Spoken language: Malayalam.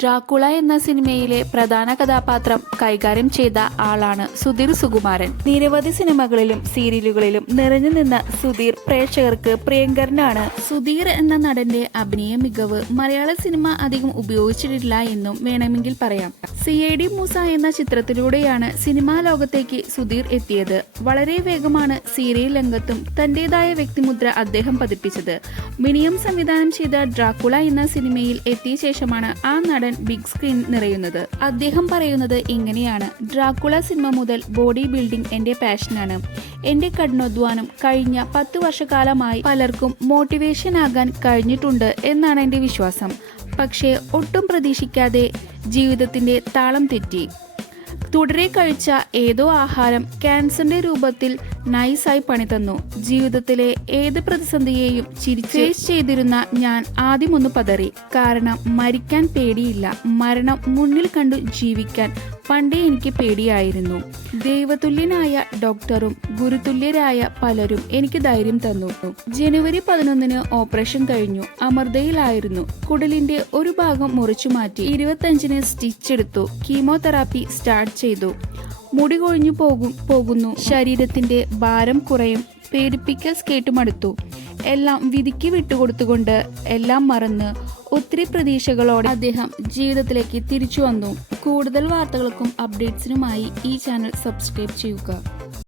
ഡ്രാക്കുള എന്ന സിനിമയിലെ പ്രധാന കഥാപാത്രം കൈകാര്യം ചെയ്ത ആളാണ് സുധീർ സുകുമാരൻ. നിരവധി സിനിമകളിലും സീരിയലുകളിലും നിറഞ്ഞു നിന്ന സുധീർ പ്രേക്ഷകർക്ക് പ്രിയങ്കരനാണ്. സുധീർ എന്ന നടന്റെ അഭിനയ മികവ് മലയാള സിനിമ അധികം ഉപയോഗിച്ചിട്ടില്ല എന്നും വേണമെങ്കിൽ പറയാം. CID മൂസ എന്ന ചിത്രത്തിലൂടെയാണ് സിനിമാ ലോകത്തേക്ക് സുധീർ എത്തിയത്. വളരെ വേഗമാണ് സീരിയൽ രംഗത്തും തന്റേതായ വ്യക്തിമുദ്ര അദ്ദേഹം പതിപ്പിച്ചത്. മിനിയം സംവിധാനം ചെയ്ത ഡ്രാക്കുള എന്ന സിനിമയിൽ എത്തിയ ശേഷമാണ് ആ നടൻ ബിഗ് സ്ക്രീൻ നിറയുന്നത്. അദ്ദേഹം പറയുന്നത് ഇങ്ങനെയാണ്: ഡ്രാക്കുള സിനിമ മുതൽ ബോഡി ബിൽഡിംഗ് എന്റെ പാഷനാണ്. എന്റെ കഠിനാധ്വാനം കഴിഞ്ഞ 10 വർഷക്കാലമായി പലർക്കും മോട്ടിവേഷൻ ആകാൻ കഴിഞ്ഞിട്ടുണ്ട് എന്നാണ് എന്റെ വിശ്വാസം. പക്ഷേ ഒട്ടും പ്രതീക്ഷിക്കാതെ ജീവിതത്തിന്റെ താളം തെറ്റി. തുടരെ കഴിച്ച ഏതോ ആഹാരം ക്യാൻസറിന്റെ രൂപത്തിൽ നൈസായി പണി തന്നു. ജീവിതത്തിലെ ഏത് പ്രതിസന്ധിയെയും ചിരിച്ച് ചെയ്തിരുന്ന ഞാൻ ആദ്യം ഒന്ന് പതറി. കാരണം മരിക്കാൻ പേടിയില്ല, മരണം മുന്നിൽ കണ്ടു ജീവിക്കാൻ പണ്ടേ എനിക്ക് പേടിയായിരുന്നു. ദൈവതുല്യനായ ഡോക്ടറും ഗുരുതുല്യരായ പലരും എനിക്ക് ധൈര്യം തന്നു. ജനുവരി 11 ഓപ്പറേഷൻ കഴിഞ്ഞു. അമൃതയിലായിരുന്നു. കുടലിന്റെ ഒരു ഭാഗം മുറിച്ചു മാറ്റി. 25 സ്റ്റിച്ച് എടുത്തു. കീമോതെറാപ്പി സ്റ്റാർട്ട് ചെയ്തു. മുടി കൊഴിഞ്ഞു പോകുന്നു. ശരീരത്തിന്റെ ഭാരം കുറയും. പേരിപ്പിക്കൽ സ്കേട്ടുമടുത്തു. എല്ലാം വിധിക്ക് വിട്ടുകൊടുത്തുകൊണ്ട് എല്ലാം മറന്ന് ഒത്തിരി പ്രതീക്ഷകളോടെ അദ്ദേഹം ജീവിതത്തിലേക്ക് തിരിച്ചു വന്നു. കൂടുതൽ വാർത്തകൾക്കും അപ്ഡേറ്റ്സിനുമായി ഈ ചാനൽ സബ്സ്ക്രൈബ് ചെയ്യുക.